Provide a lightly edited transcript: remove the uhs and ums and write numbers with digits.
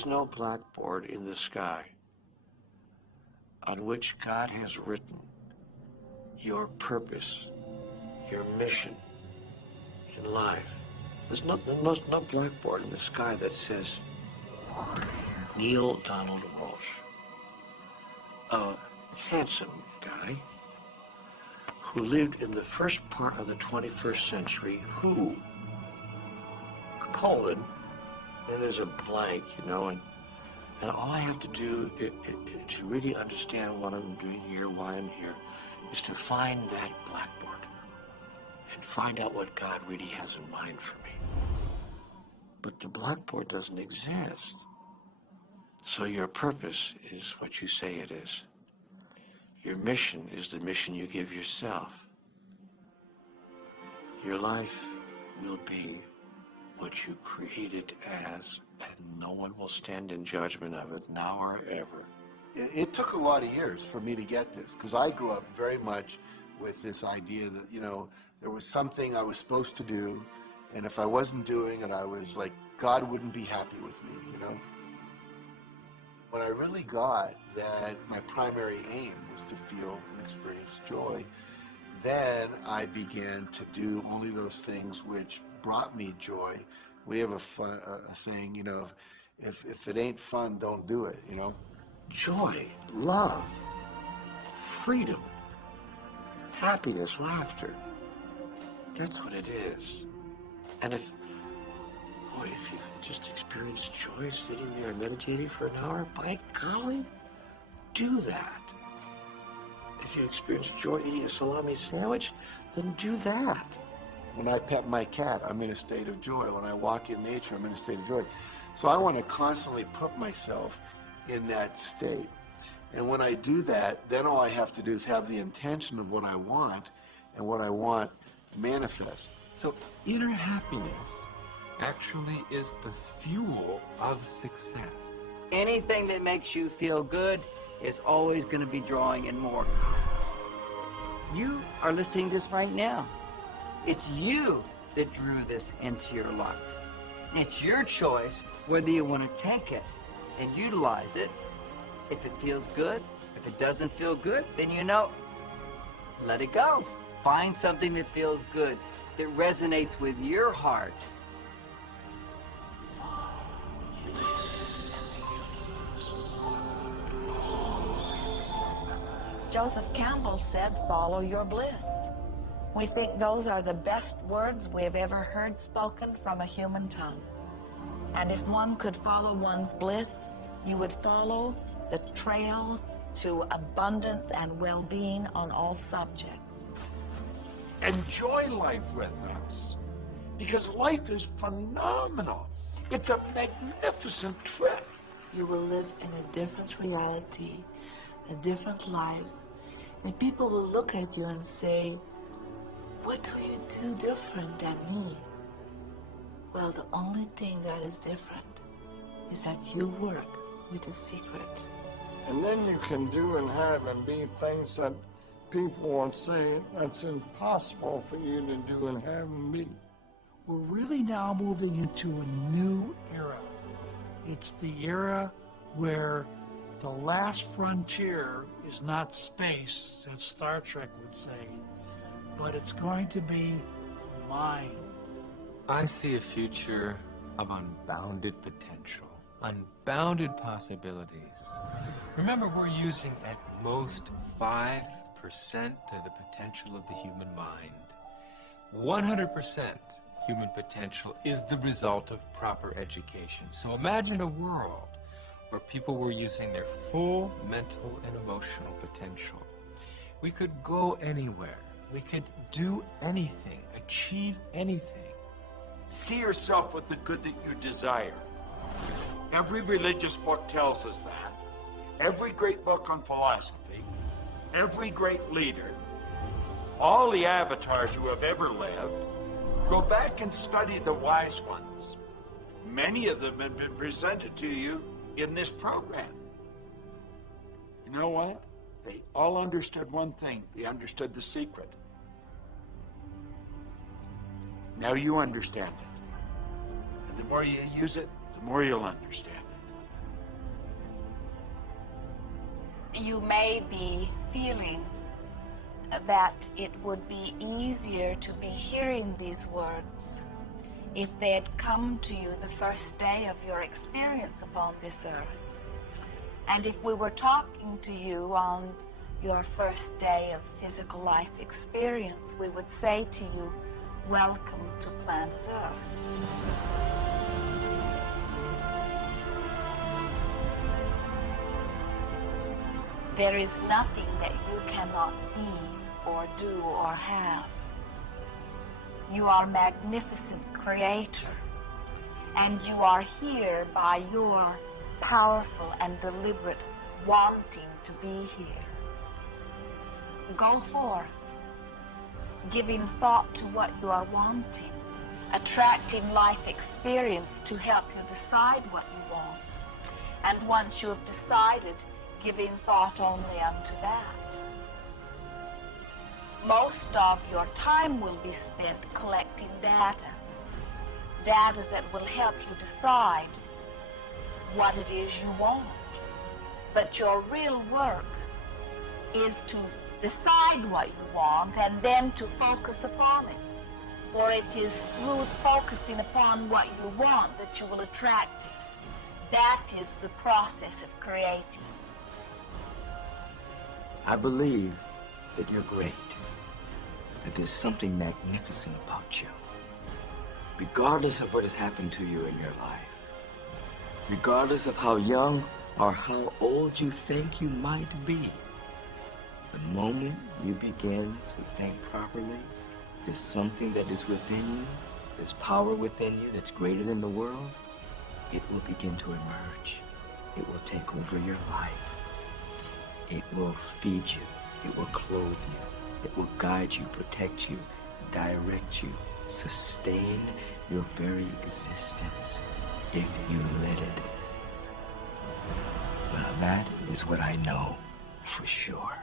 is no blackboard in the sky on which God has written your purpose, your mission in life. There's no blackboard in the sky that says Neil Donald Walsh, a handsome guy who lived in the first part of the 21st century, who, colon, and there's a blank, and all I have to do to really understand what I'm doing here, why I'm here, is to find that blackboard and find out what God really has in mind for me. But the blackboard doesn't exist. So your purpose is what you say it is. Your mission is the mission you give yourself. Your life will be what you create it as, and no one will stand in judgment of it now or ever. It took a lot of years for me to get this, because I grew up very much with this idea that, there was something I was supposed to do, and if I wasn't doing it, I was like, God wouldn't be happy with me, When I really got that my primary aim was to feel and experience joy, then I began to do only those things which brought me joy. We have a saying, if it ain't fun, don't do it, Joy, love, freedom, happiness, laughter. That's what it is. And if you've just experienced joy sitting there meditating for an hour, by golly, do that. If you experience joy eating a salami sandwich, then do that. When I pet my cat, I'm in a state of joy. When I walk in nature, I'm in a state of joy. So I want to constantly put myself in that state. And when I do that, then all I have to do is have the intention of what I want, and what I want manifest. So inner happiness actually is the fuel of success. Anything that makes you feel good is always going to be drawing in more. You are listening to this right now. It's you that drew this into your life. It's your choice whether you want to take it and utilize it. If it feels good, if it doesn't feel good, then let it go. Find something that feels good, that resonates with your heart. Joseph Campbell said, "Follow your bliss." We think those are the best words we have ever heard spoken from a human tongue. And if one could follow one's bliss, you would follow the trail to abundance and well-being on all subjects. Enjoy life with us, because life is phenomenal. It's a magnificent trip. You will live in a different reality, a different life, and people will look at you and say, "What do you do different than me?" Well, the only thing that is different is that you work with a secret. And then you can do and have and be things that people won't say that's impossible for you to do and have and be. We're really now moving into a new era. It's the era where the last frontier is not space, as Star Trek would say, but it's going to be mind. I see a future of unbounded potential, unbounded possibilities. Remember, we're using at most 5% of the potential of the human mind. 100% human potential is the result of proper education. So imagine a world where people were using their full mental and emotional potential. We could go anywhere. We could do anything, achieve anything. See yourself with the good that you desire. Every religious book tells us that. Every great book on philosophy, every great leader, all the avatars who have ever lived, go back and study the wise ones. Many of them have been presented to you in this program. You know what? They all understood one thing. They understood the secret. Now you understand it. And the more you use it, the more you'll understand it. You may be feeling that it would be easier to be hearing these words if they had come to you the first day of your experience upon this earth. And if we were talking to you on your first day of physical life experience, we would say to you, welcome to planet Earth. There is nothing that you cannot be or do or have. You are a magnificent creator, and you are here by your powerful and deliberate wanting to be here. Go forth, giving thought to what you are wanting, attracting life experience to help you decide what you want. And once you have decided, giving thought only unto that. Most of your time will be spent collecting data that will help you decide what it is you want. But your real work is to decide what you want and then to focus upon it. For it is through focusing upon what you want that you will attract it. That is the process of creating. I believe that you're great, that there's something magnificent about you. Regardless of what has happened to you in your life, regardless of how young or how old you think you might be, the moment you begin to think properly, there's something that is within you, there's power within you that's greater than the world, it will begin to emerge. It will take over your life. It will feed you. It will clothe you. It will guide you, protect you, direct you, sustain your very existence if you let it. Now that is what I know for sure.